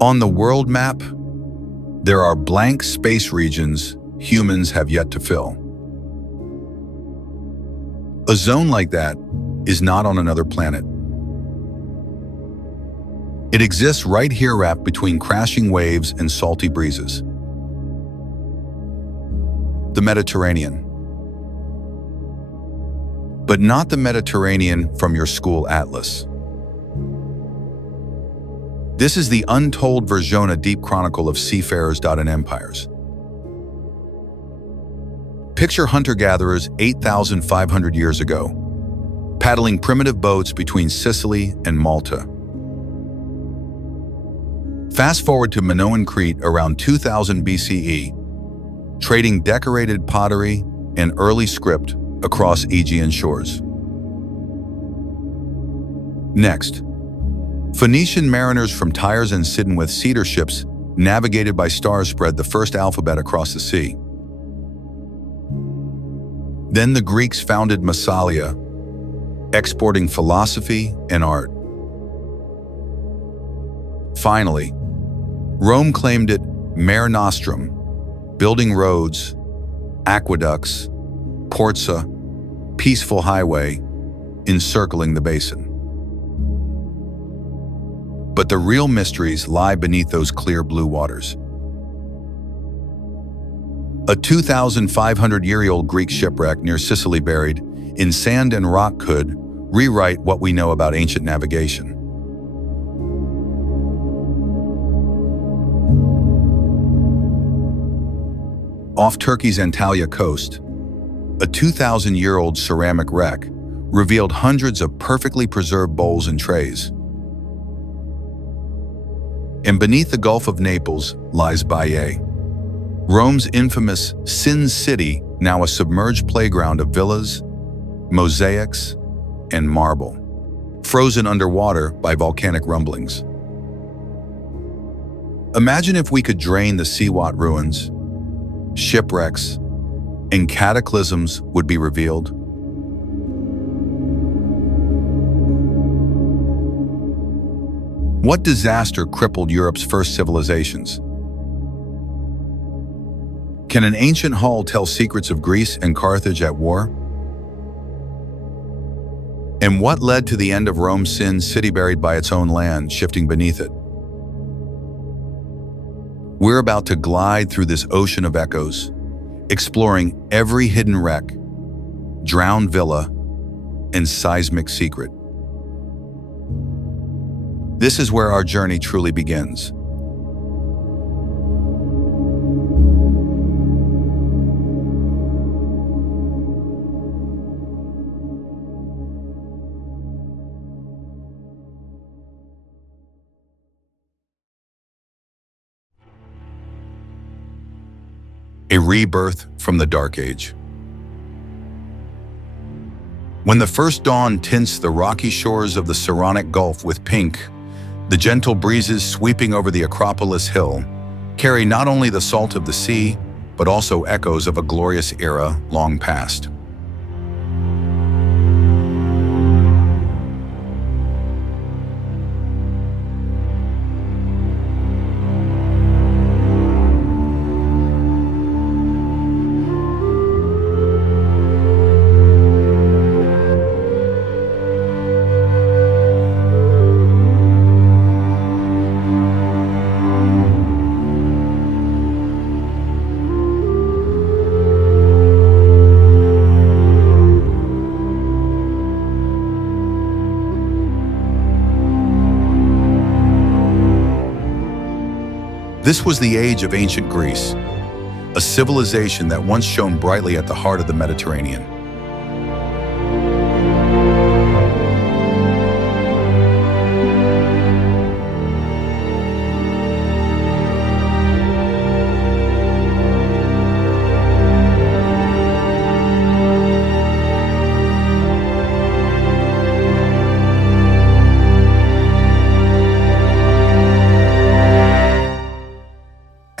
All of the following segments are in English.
On the world map, there are blank space regions humans have yet to fill. A zone like that is not on another planet. It exists right here, wrapped between crashing waves and salty breezes. The Mediterranean. But not the Mediterranean from your school atlas. This is the untold version, a deep chronicle of seafarers and empires. Picture hunter-gatherers 8,500 years ago, paddling primitive boats between Sicily and Malta. Fast forward to Minoan Crete around 2000 BCE, trading decorated pottery and early script across Aegean shores. Next, Phoenician mariners from Tyre and Sidon with cedar ships navigated by stars spread the first alphabet across the sea. Then the Greeks founded Massalia, exporting philosophy and art. Finally, Rome claimed it Mare Nostrum, building roads, aqueducts, ports, a peaceful highway encircling the basin. But the real mysteries lie beneath those clear blue waters. A 2,500-year-old Greek shipwreck near Sicily buried in sand and rock could rewrite what we know about ancient navigation. Off Turkey's Antalya coast, a 2,000-year-old ceramic wreck revealed hundreds of perfectly preserved bowls and trays. And beneath the Gulf of Naples lies Baiae, Rome's infamous Sin City, now a submerged playground of villas, mosaics, and marble, frozen underwater by volcanic rumblings. Imagine if we could drain the Siwat ruins, shipwrecks, and cataclysms would be revealed. What disaster crippled Europe's first civilizations? Can an ancient hull tell secrets of Greece and Carthage at war? And what led to the end of Rome's Sin City, buried by its own land shifting beneath it? We're about to glide through this ocean of echoes, exploring every hidden wreck, drowned villa, and seismic secret. This is where our journey truly begins. A rebirth from the Dark Age. When the first dawn tints the rocky shores of the Saronic Gulf with pink, the gentle breezes sweeping over the Acropolis Hill carry not only the salt of the sea, but also echoes of a glorious era long past. This was the age of ancient Greece, a civilization that once shone brightly at the heart of the Mediterranean.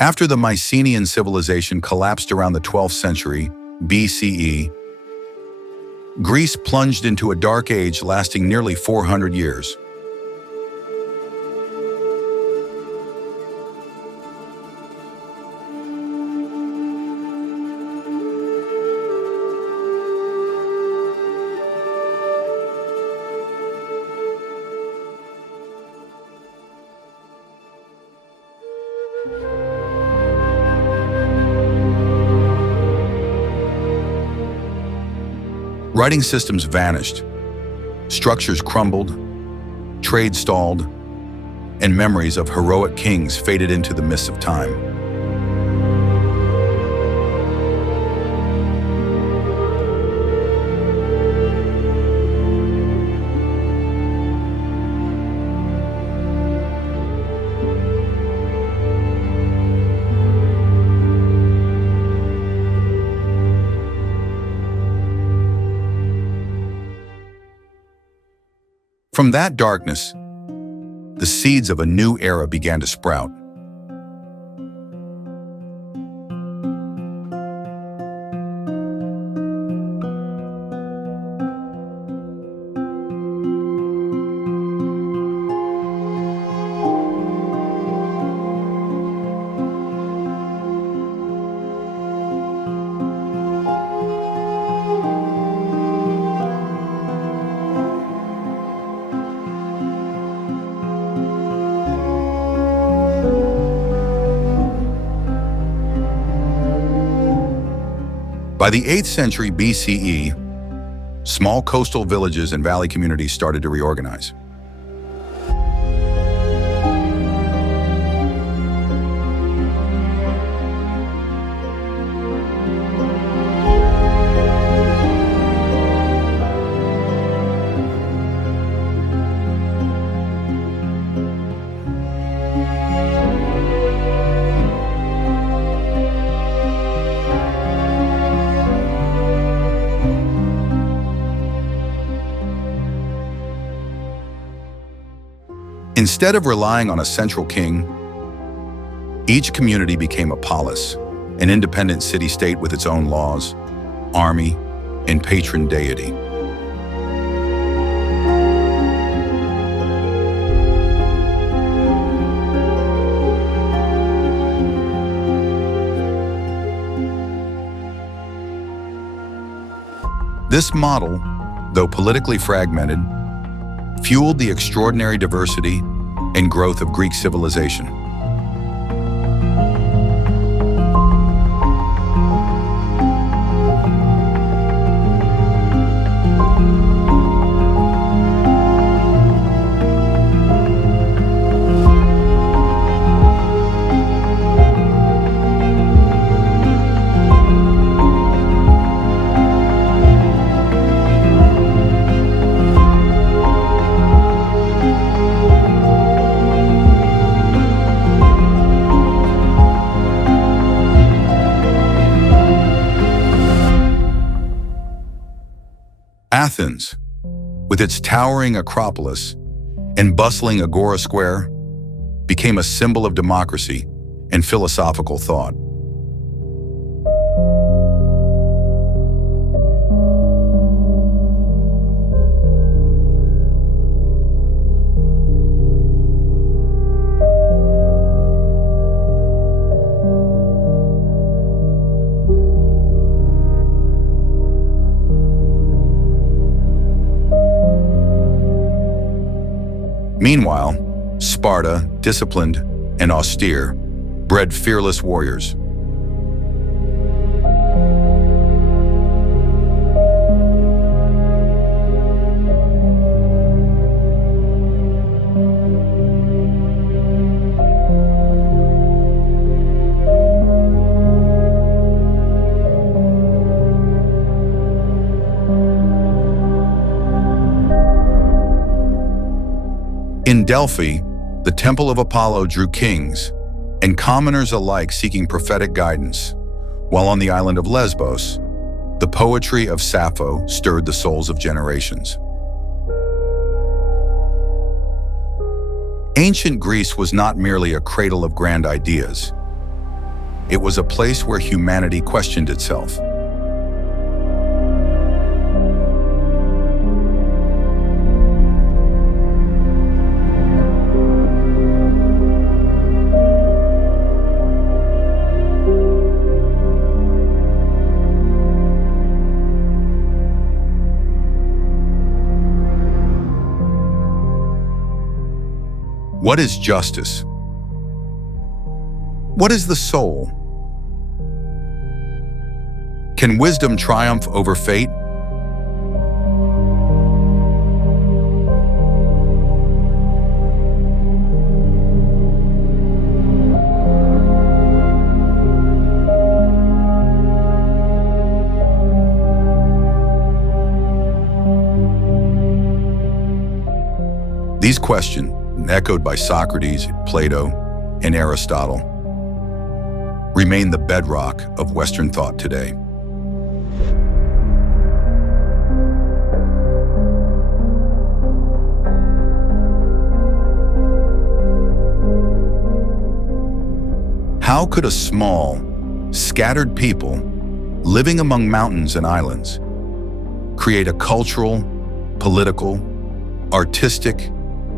After the Mycenaean civilization collapsed around the 12th century BCE, Greece plunged into a dark age lasting nearly 400 years. Writing systems vanished, structures crumbled, trade stalled, and memories of heroic kings faded into the mists of time. From that darkness, the seeds of a new era began to sprout. By the 8th century BCE, small coastal villages and valley communities started to reorganize. Instead of relying on a central king, each community became a polis, an independent city-state with its own laws, army, and patron deity. This model, though politically fragmented, fueled the extraordinary diversity and growth of Greek civilization. Athens, with its towering Acropolis and bustling Agora Square, became a symbol of democracy and philosophical thought. Meanwhile, Sparta, disciplined and austere, bred fearless warriors. In Delphi, the Temple of Apollo drew kings and commoners alike seeking prophetic guidance, while on the island of Lesbos, the poetry of Sappho stirred the souls of generations. Ancient Greece was not merely a cradle of grand ideas. It was a place where humanity questioned itself. What is justice? What is the soul? Can wisdom triumph over fate? These questions, echoed by Socrates, Plato, and Aristotle, remain the bedrock of Western thought today. How could a small, scattered people living among mountains and islands create a cultural, political, artistic,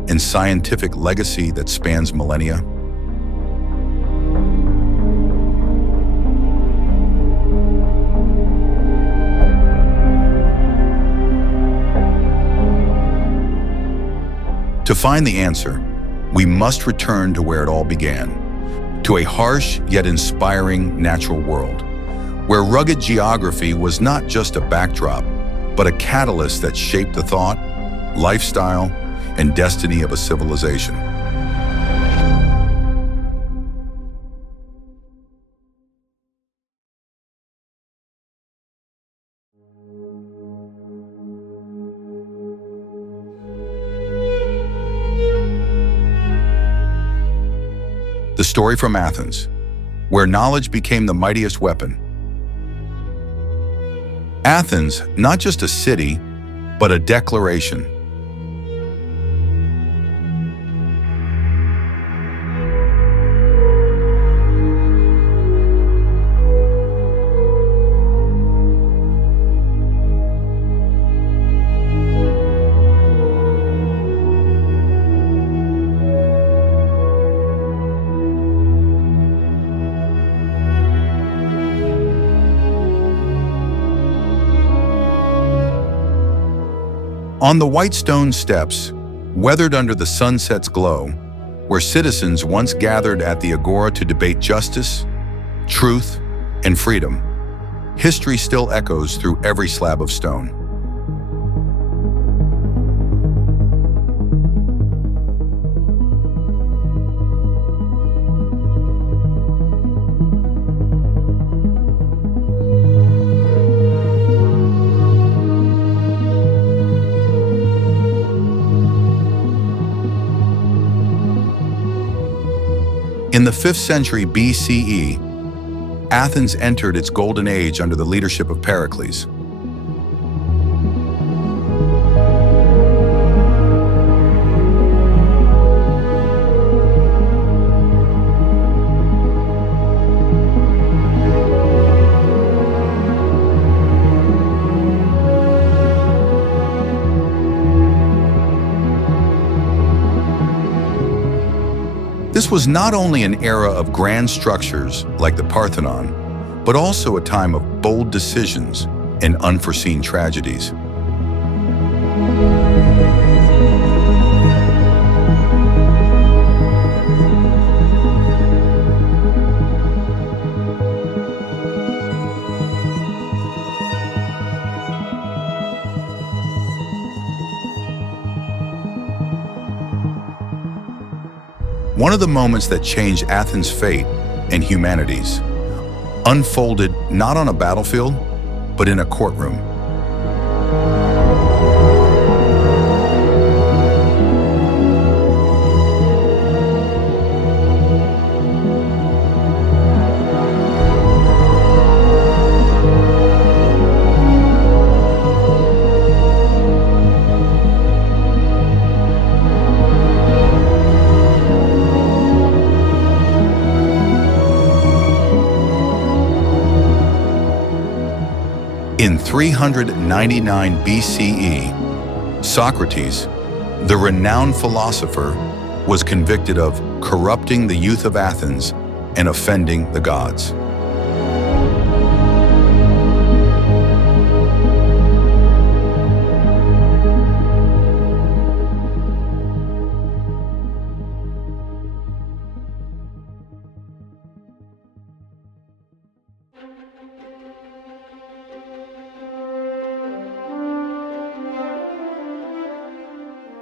and scientific legacy that spans millennia? To find the answer, we must return to where it all began, to a harsh yet inspiring natural world, where rugged geography was not just a backdrop, but a catalyst that shaped the thought, lifestyle, and destiny of a civilization. The story from Athens, where knowledge became the mightiest weapon. Athens, not just a city, but a declaration. On the white stone steps, weathered under the sunset's glow, where citizens once gathered at the agora to debate justice, truth, and freedom, history still echoes through every slab of stone. In the 5th century BCE, Athens entered its golden age under the leadership of Pericles. This was not only an era of grand structures like the Parthenon, but also a time of bold decisions and unforeseen tragedies. One of the moments that changed Athens' fate and humanity's unfolded not on a battlefield, but in a courtroom. In 399 BCE, Socrates, the renowned philosopher, was convicted of corrupting the youth of Athens and offending the gods.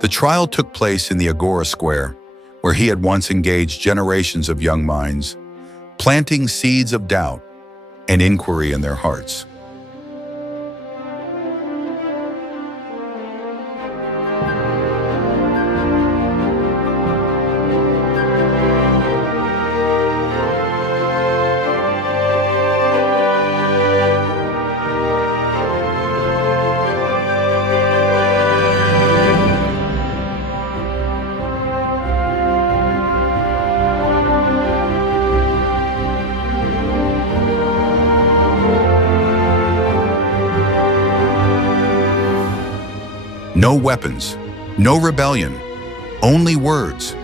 The trial took place in the Agora Square, where he had once engaged generations of young minds, planting seeds of doubt and inquiry in their hearts. No weapons, no rebellion, only words.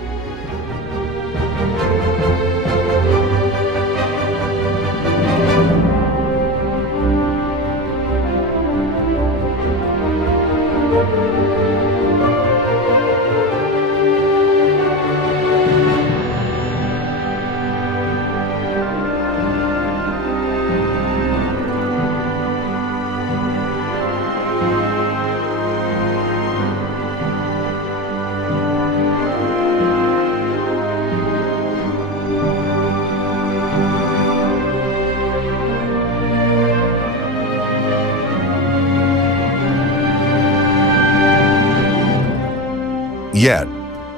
Yet,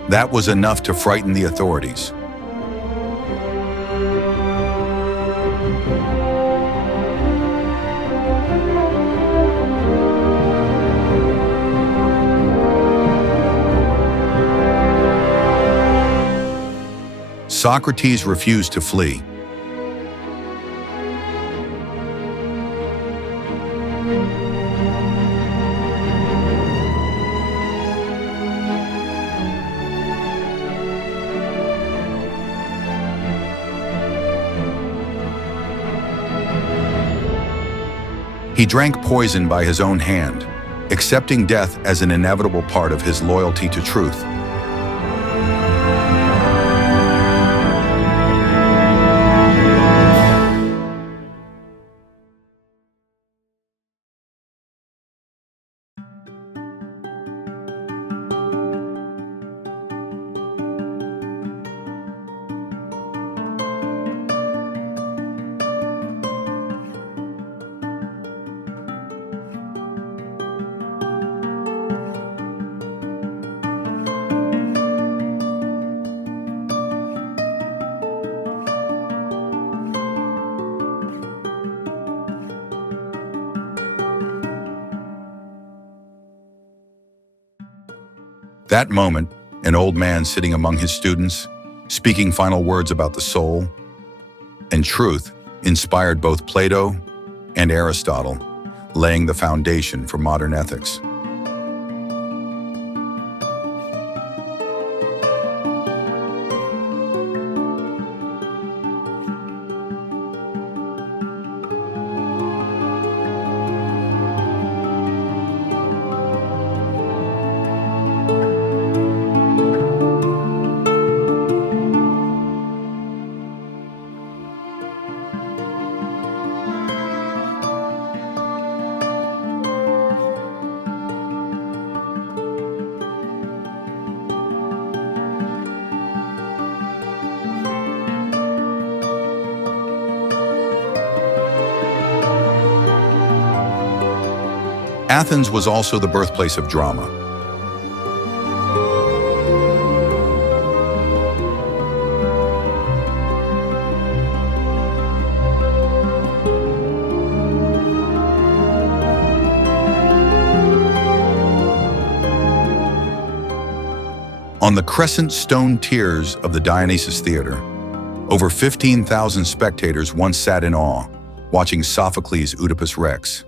that was enough to frighten the authorities. Socrates refused to flee. He drank poison by his own hand, accepting death as an inevitable part of his loyalty to truth. That moment, an old man sitting among his students, speaking final words about the soul and truth, inspired both Plato and Aristotle, laying the foundation for modern ethics. Athens was also the birthplace of drama. On the crescent stone tiers of the Dionysus Theater, over 15,000 spectators once sat in awe, watching Sophocles' Oedipus Rex,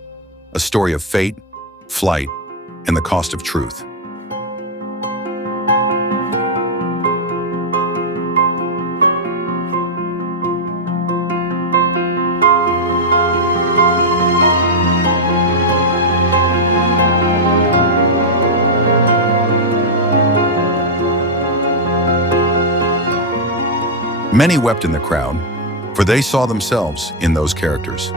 a story of fate, flight, and the cost of truth. Many wept in the crowd, for they saw themselves in those characters.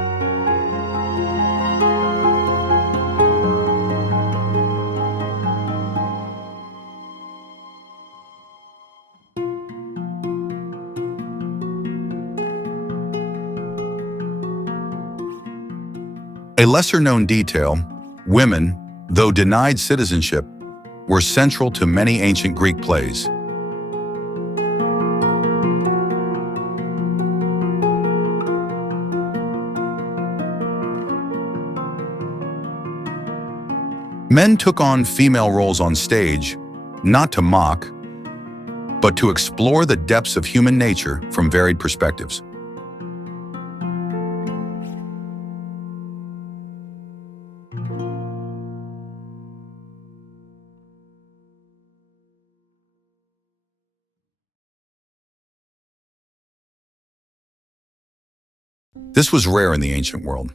A lesser-known detail, women, though denied citizenship, were central to many ancient Greek plays. Men took on female roles on stage, not to mock, but to explore the depths of human nature from varied perspectives. This was rare in the ancient world.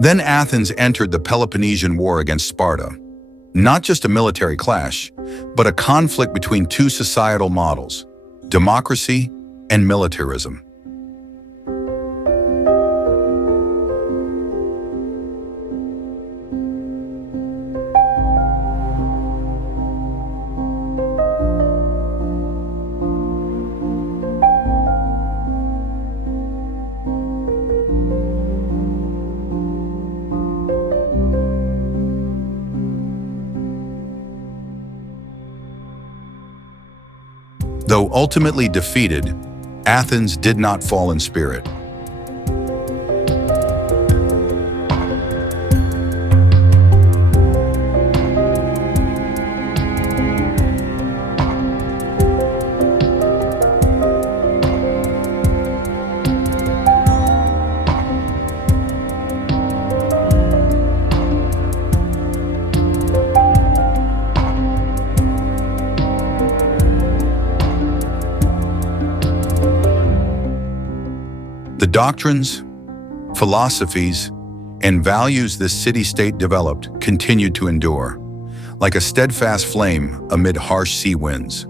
Then Athens entered the Peloponnesian War against Sparta. Not just a military clash, but a conflict between two societal models, democracy and militarism. Though ultimately defeated, Athens did not fall in spirit. The doctrines, philosophies, and values this city-state developed continued to endure, like a steadfast flame amid harsh sea winds.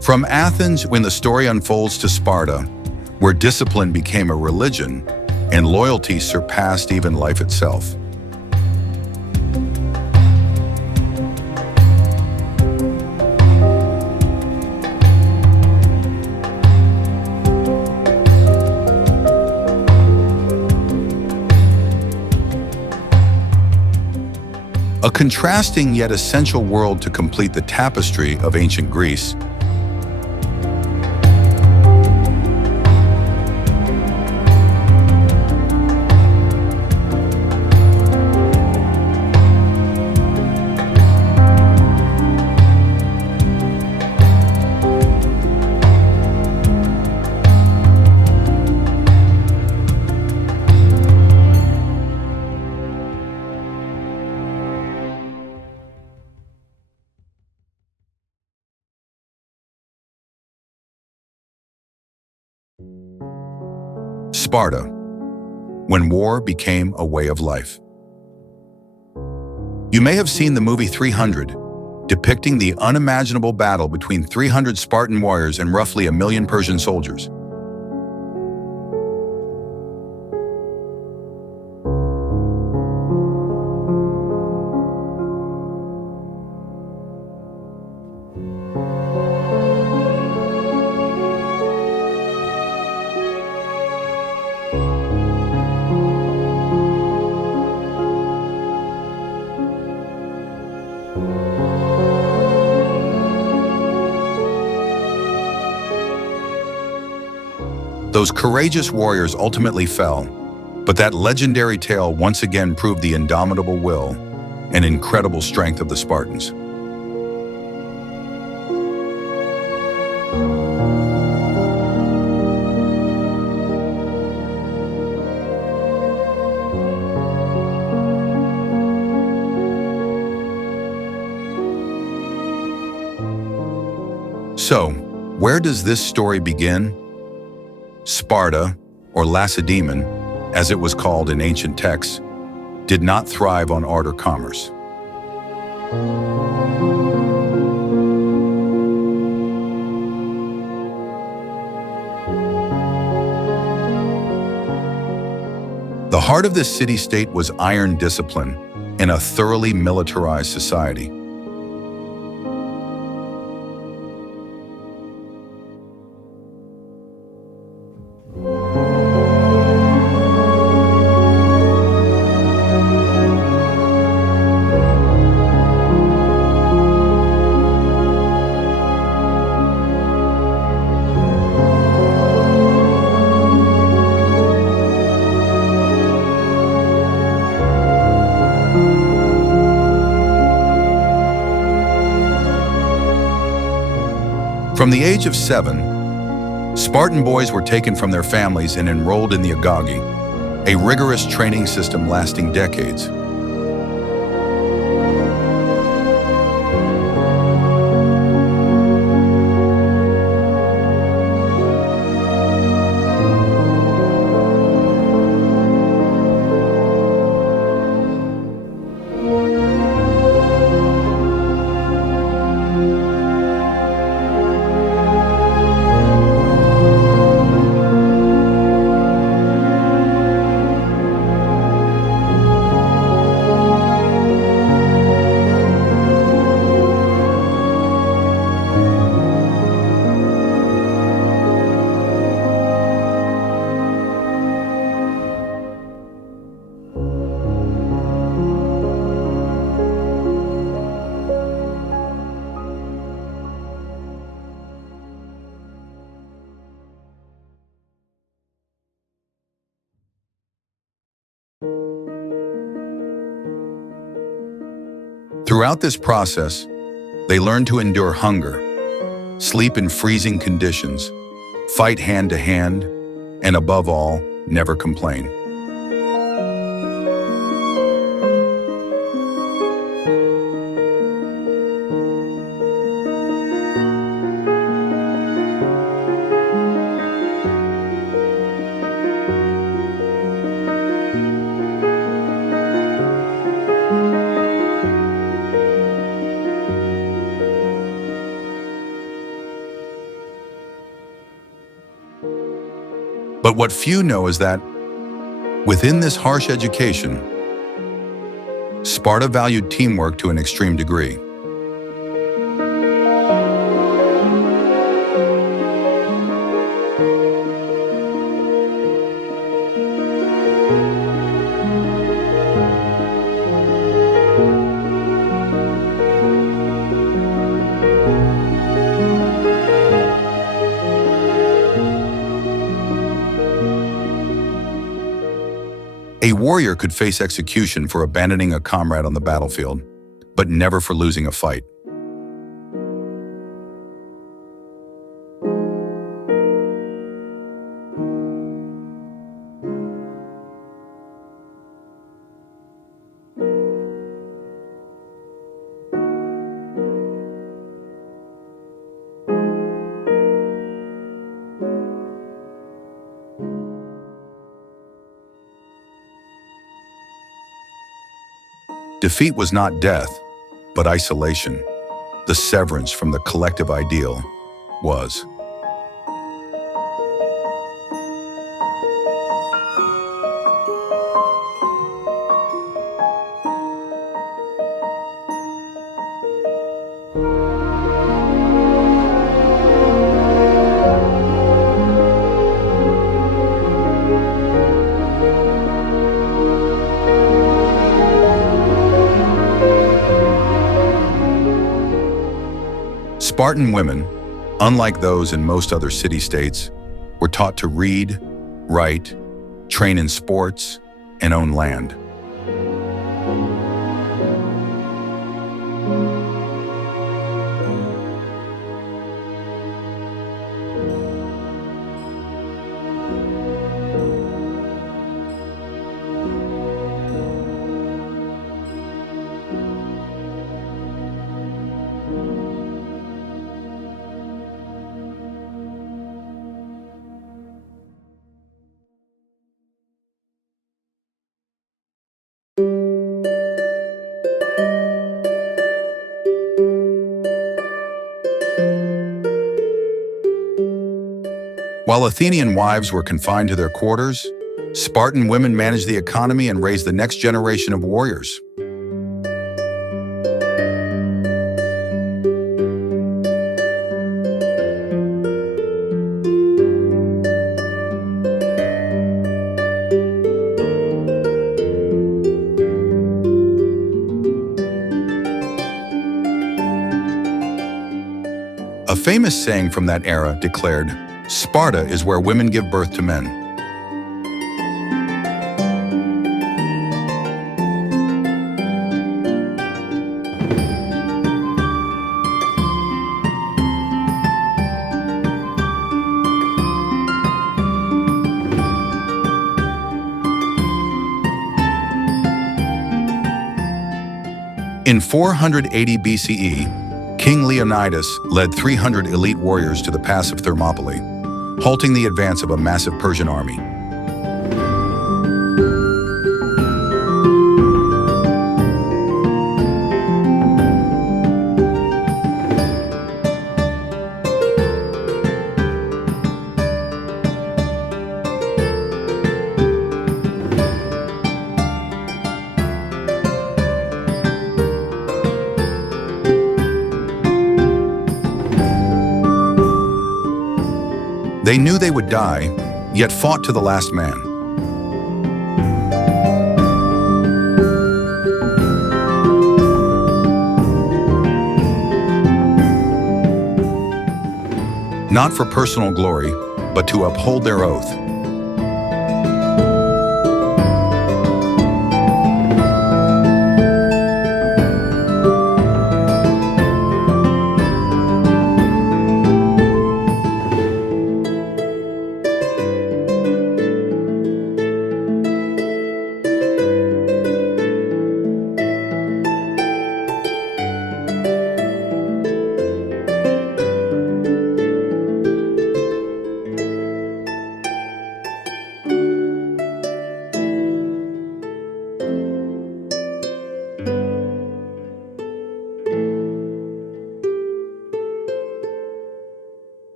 From Athens, when the story unfolds, to Sparta, where discipline became a religion and loyalty surpassed even life itself. A contrasting yet essential world to complete the tapestry of ancient Greece. Sparta, when war became a way of life. You may have seen the movie 300, depicting the unimaginable battle between 300 Spartan warriors and roughly 1 million Persian soldiers. Those courageous warriors ultimately fell, but that legendary tale once again proved the indomitable will and incredible strength of the Spartans. So, where does this story begin? Sparta, or Lacedaemon, as it was called in ancient texts, did not thrive on art or commerce. The heart of this city-state was iron discipline in a thoroughly militarized society. From the age of 7, Spartan boys were taken from their families and enrolled in the agagi, a rigorous training system lasting decades. Throughout this process, they learn to endure hunger, sleep in freezing conditions, fight hand to hand, and above all, never complain. But what few know is that, within this harsh education, Sparta valued teamwork to an extreme degree. A warrior could face execution for abandoning a comrade on the battlefield, but never for losing a fight. Defeat was not death, but isolation. The severance from the collective ideal was. Spartan women, unlike those in most other city-states, were taught to read, write, train in sports, and own land. While Athenian wives were confined to their quarters, Spartan women managed the economy and raised the next generation of warriors. A famous saying from that era declared, "Sparta is where women give birth to men." In 480 BCE, King Leonidas led 300 elite warriors to the pass of Thermopylae, halting the advance of a massive Persian army. They knew they would die, yet fought to the last man. Not for personal glory, but to uphold their oath.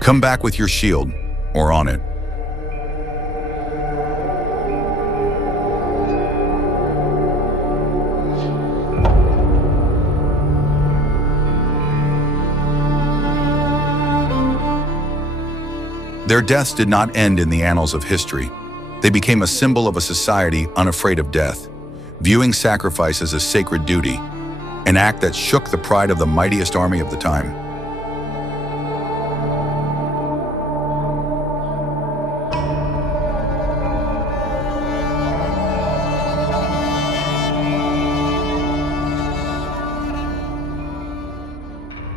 Come back with your shield, or on it. Their deaths did not end in the annals of history. They became a symbol of a society unafraid of death, viewing sacrifice as a sacred duty, an act that shook the pride of the mightiest army of the time.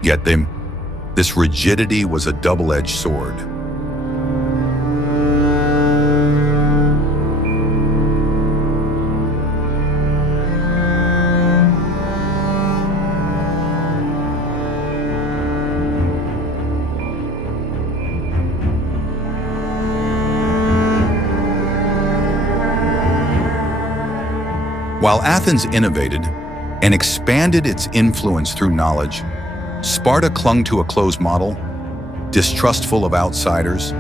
Yet this rigidity was a double-edged sword. While Athens innovated and expanded its influence through knowledge, Sparta clung to a closed model, distrustful of outsiders,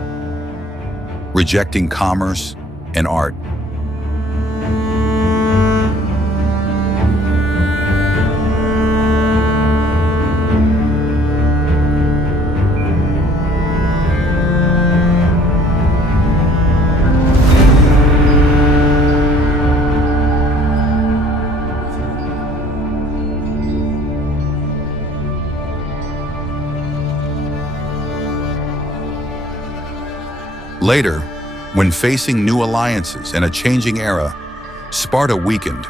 rejecting commerce and art. Later, when facing new alliances and a changing era, Sparta weakened,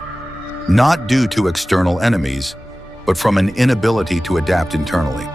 not due to external enemies, but from an inability to adapt internally.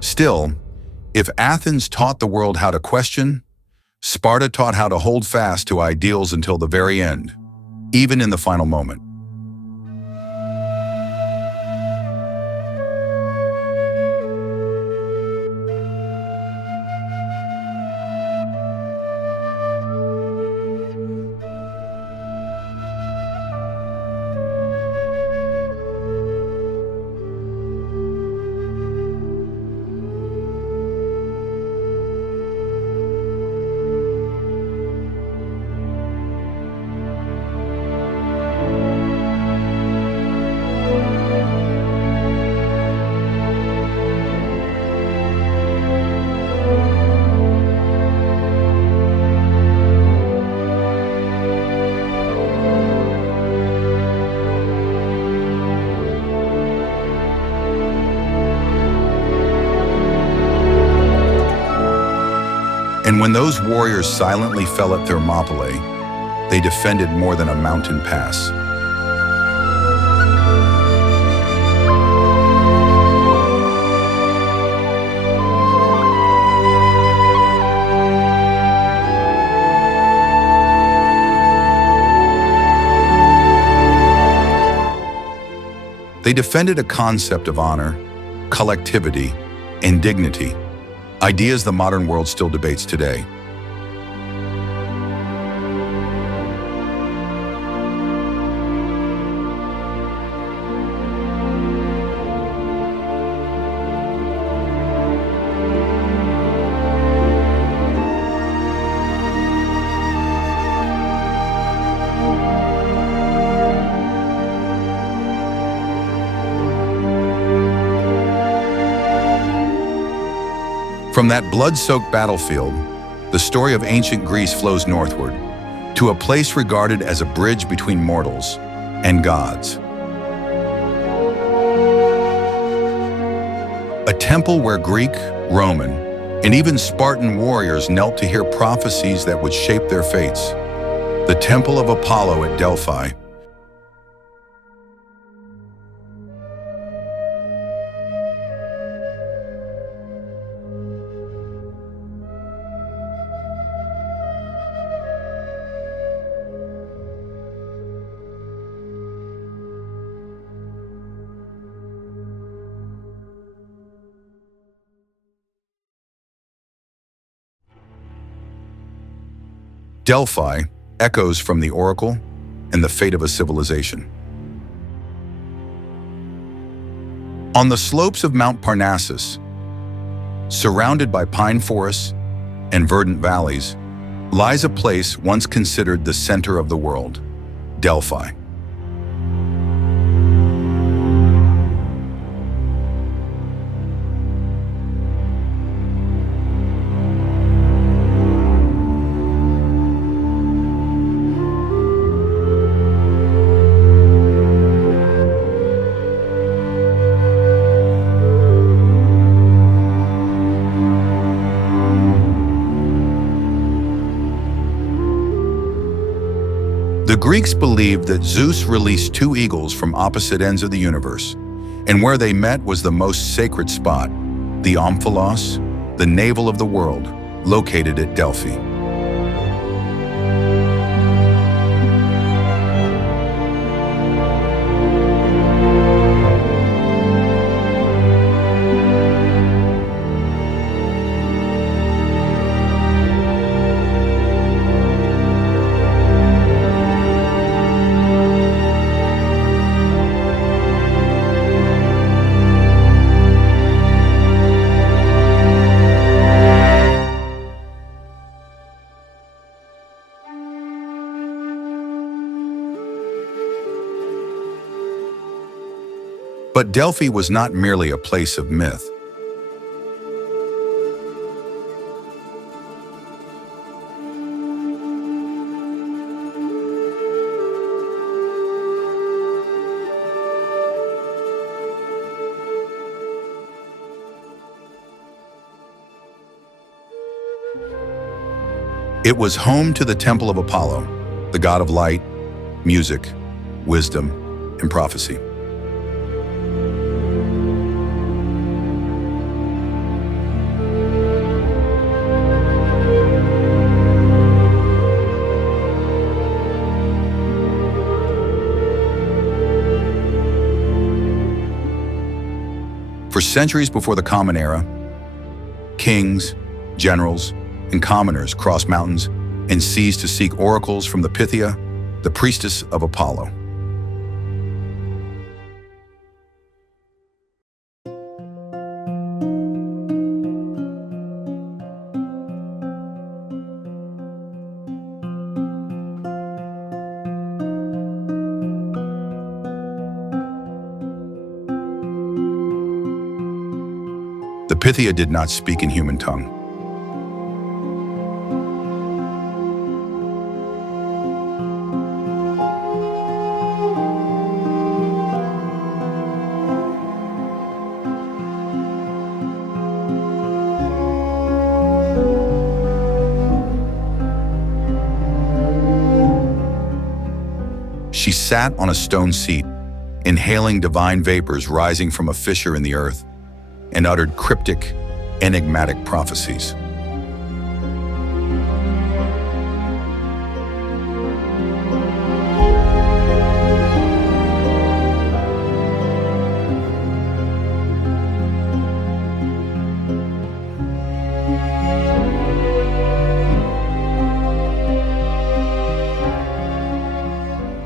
Still, if Athens taught the world how to question, Sparta taught how to hold fast to ideals until the very end, even in the final moment. And when those warriors silently fell at Thermopylae, they defended more than a mountain pass. They defended a concept of honor, collectivity, and dignity, ideas the modern world still debates today. From that blood-soaked battlefield, the story of ancient Greece flows northward, to a place regarded as a bridge between mortals and gods. A temple where Greek, Roman, and even Spartan warriors knelt to hear prophecies that would shape their fates. The Temple of Apollo at Delphi. Delphi echoes from the oracle and the fate of a civilization. On the slopes of Mount Parnassus, surrounded by pine forests and verdant valleys, lies a place once considered the center of the world, Delphi. The Greeks believed that Zeus released two eagles from opposite ends of the universe, and where they met was the most sacred spot, the Omphalos, the navel of the world, located at Delphi. But Delphi was not merely a place of myth. It was home to the Temple of Apollo, the god of light, music, wisdom, and prophecy. For centuries before the Common Era, kings, generals, and commoners crossed mountains and seas to seek oracles from the Pythia, the priestess of Apollo. The Pythia did not speak in human tongue. She sat on a stone seat, inhaling divine vapors rising from a fissure in the earth, and uttered cryptic, enigmatic prophecies.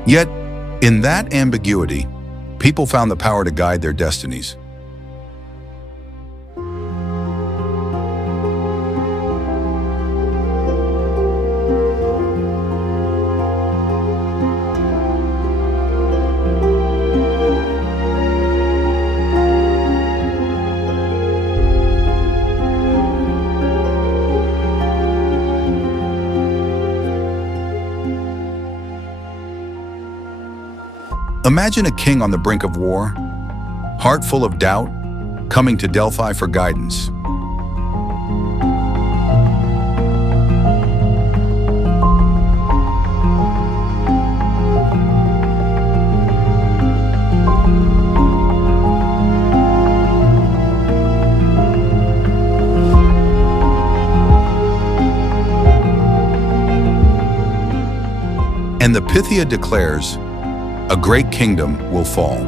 Yet, in that ambiguity, people found the power to guide their destinies. Imagine a king on the brink of war, heart full of doubt, coming to Delphi for guidance. And the Pythia declares, a great kingdom will fall.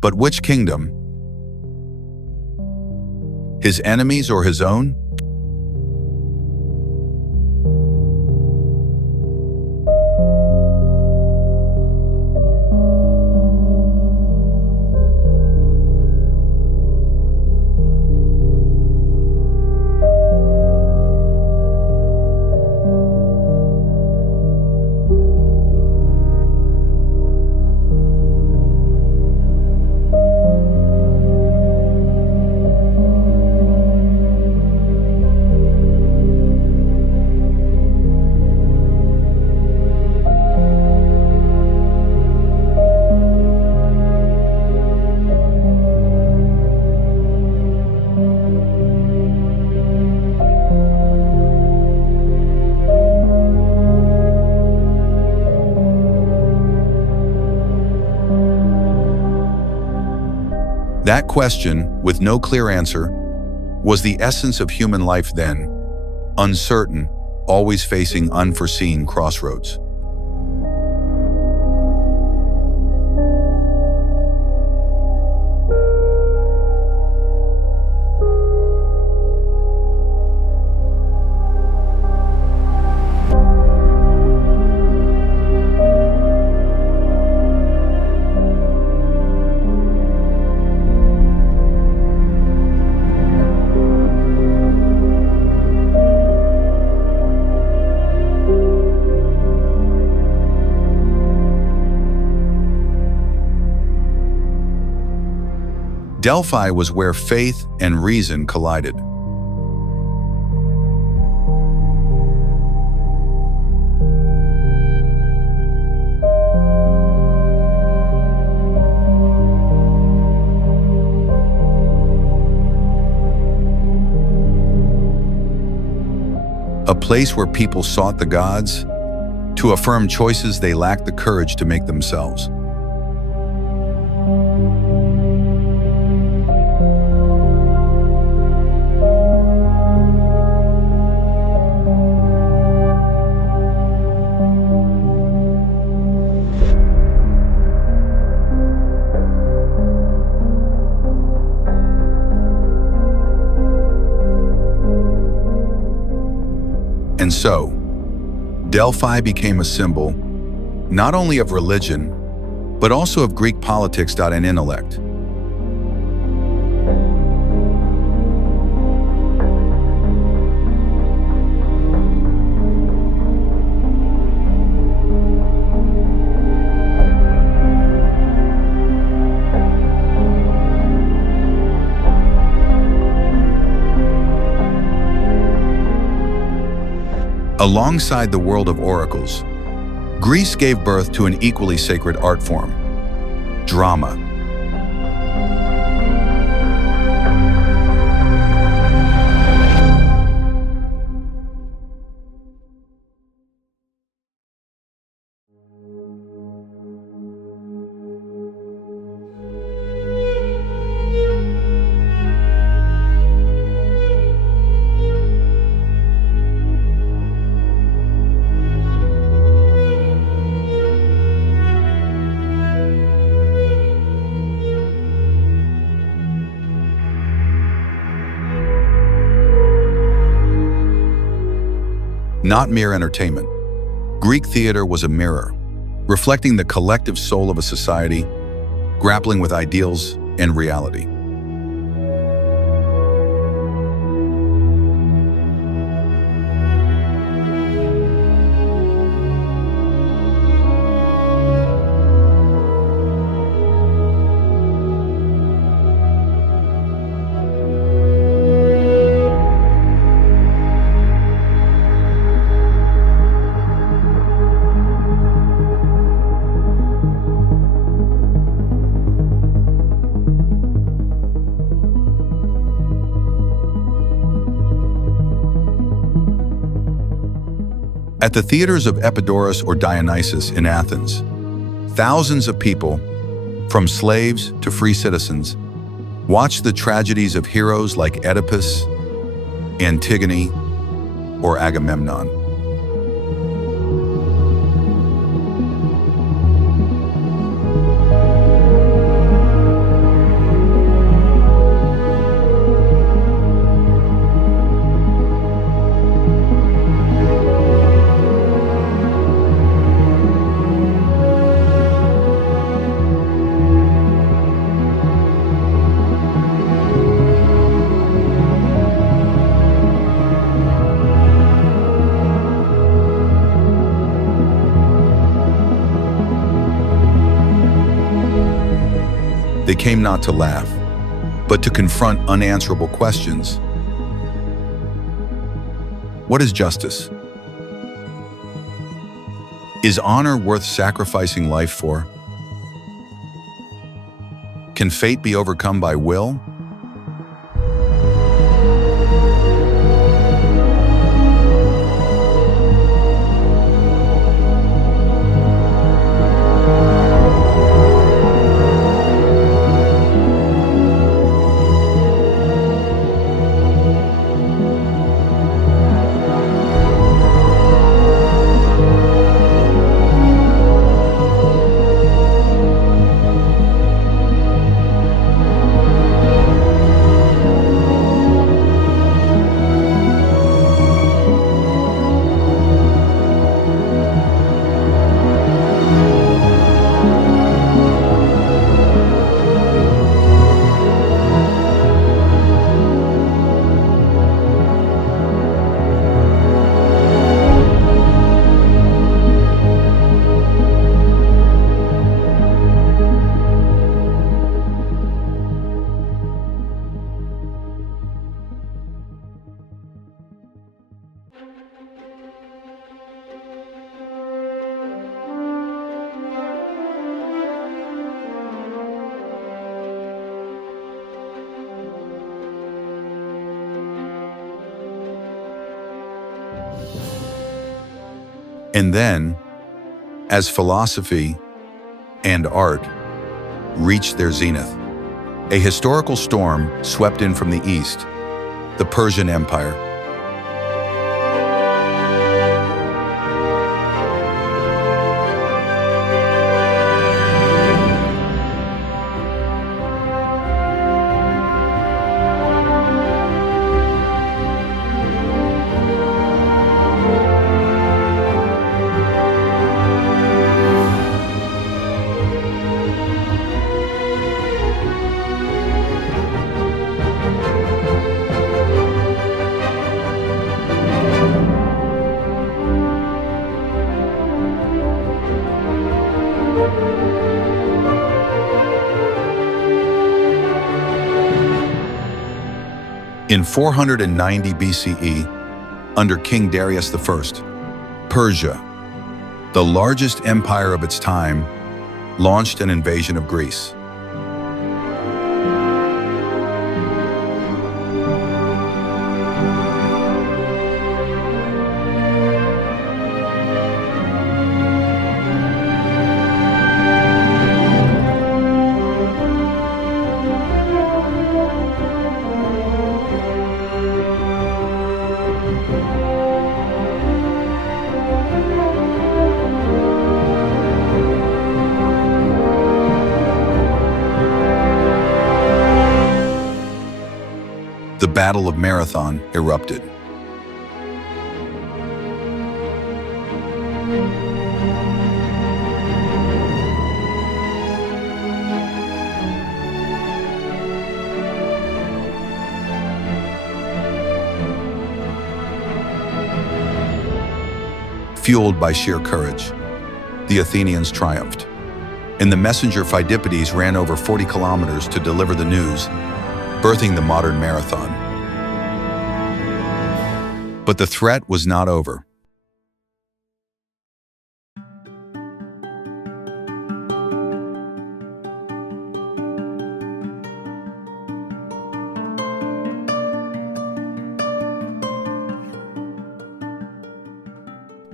But which kingdom? His enemies or his own? That question, with no clear answer, was the essence of human life then, uncertain, always facing unforeseen crossroads. Delphi was where faith and reason collided. A place where people sought the gods to affirm choices they lacked the courage to make themselves. And so, Delphi became a symbol not only of religion, but also of Greek politics and intellect. Alongside the world of oracles, Greece gave birth to an equally sacred art form: drama. Not mere entertainment. Greek theater was a mirror, reflecting the collective soul of a society, grappling with ideals and reality. At the theaters of Epidaurus or Dionysus in Athens, thousands of people, from slaves to free citizens, watched the tragedies of heroes like Oedipus, Antigone, or Agamemnon. They came not to laugh, but to confront unanswerable questions. What is justice? Is honor worth sacrificing life for? Can fate be overcome by will? And then, as philosophy and art reached their zenith, a historical storm swept in from the east, the Persian Empire. In 490 BCE, under King Darius I, Persia, the largest empire of its time, launched an invasion of Greece. The Battle of Marathon erupted. Fueled by sheer courage, the Athenians triumphed, and the messenger Phidippides ran over 40 kilometers to deliver the news, birthing the modern marathon. But the threat was not over.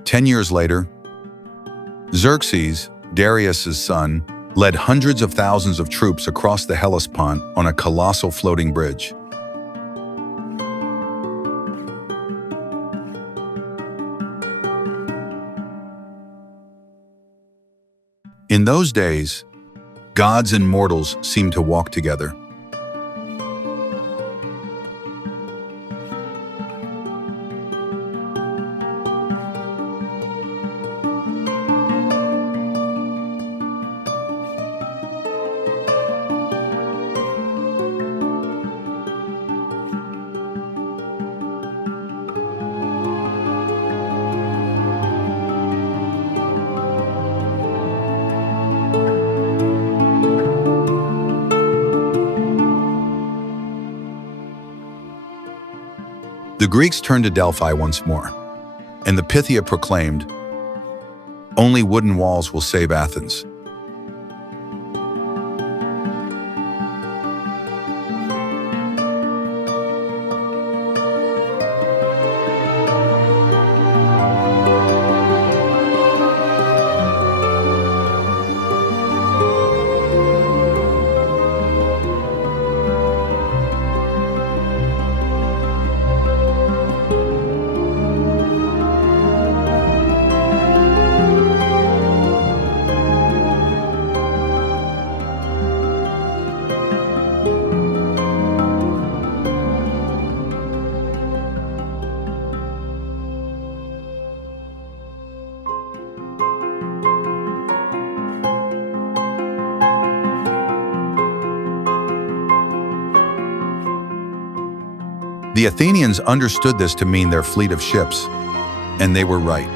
Ten years later, Xerxes, Darius's son, led hundreds of thousands of troops across the Hellespont on a colossal floating bridge. In those days, gods and mortals seemed to walk together. The Greeks turned to Delphi once more, and the Pythia proclaimed, "Only wooden walls will save Athens." The Athenians understood this to mean their fleet of ships, and they were right.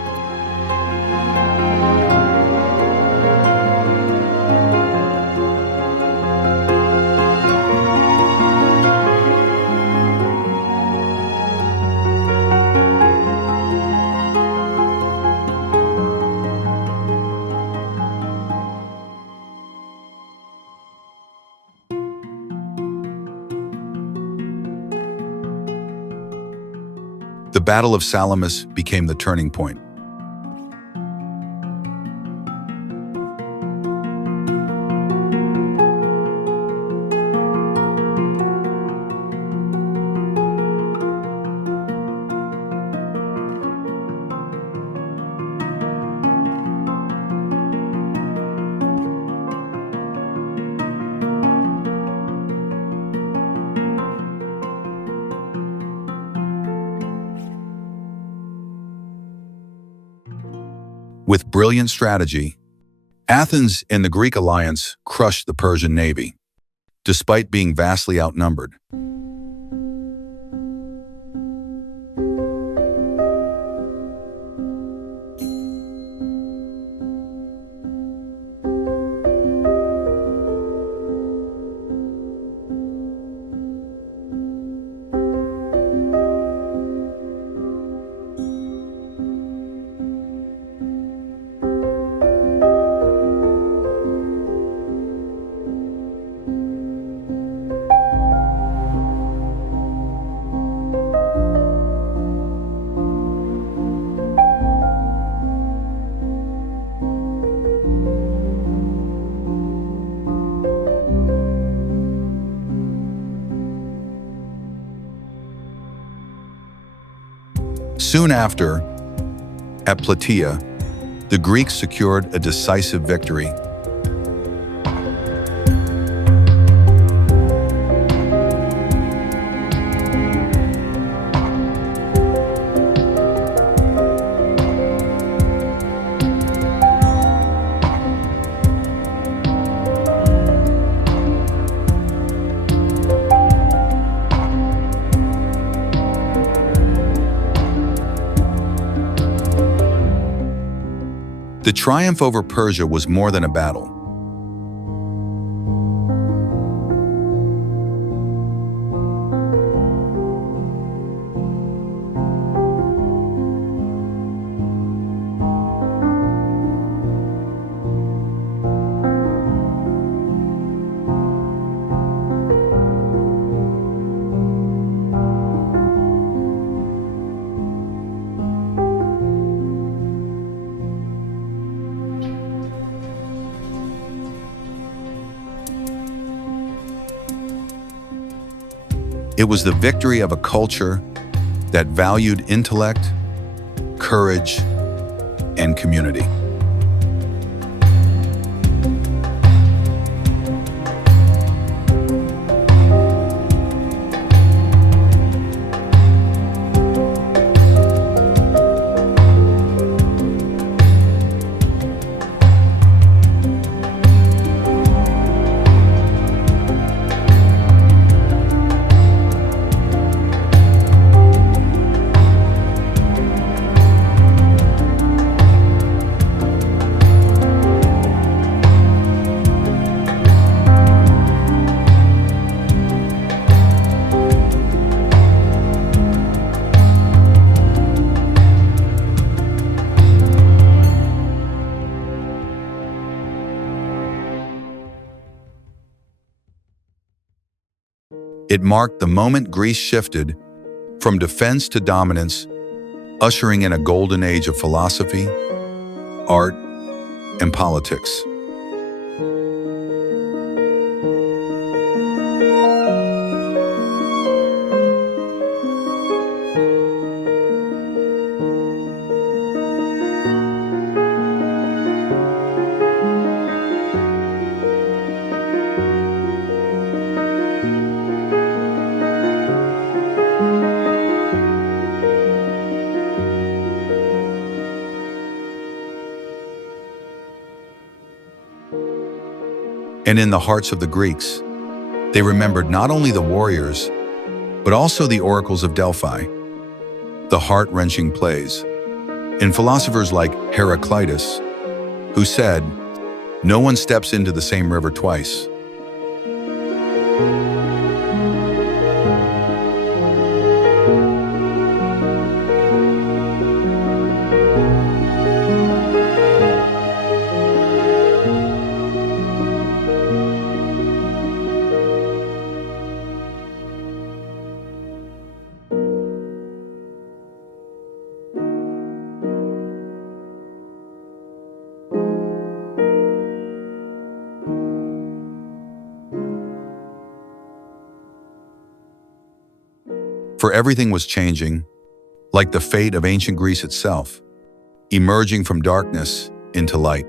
The Battle of Salamis became the turning point. With brilliant strategy, Athens and the Greek alliance crushed the Persian navy, despite being vastly outnumbered. Soon after, at Plataea, the Greeks secured a decisive victory. The triumph over Persia was more than a battle. It was the victory of a culture that valued intellect, courage, and community. It marked the moment Greece shifted from defense to dominance, ushering in a golden age of philosophy, art, and politics. And in the hearts of the Greeks, they remembered not only the warriors, but also the oracles of Delphi, the heart-wrenching plays, and philosophers like Heraclitus, who said, "No one steps into the same river twice." For everything was changing, like the fate of ancient Greece itself, emerging from darkness into light.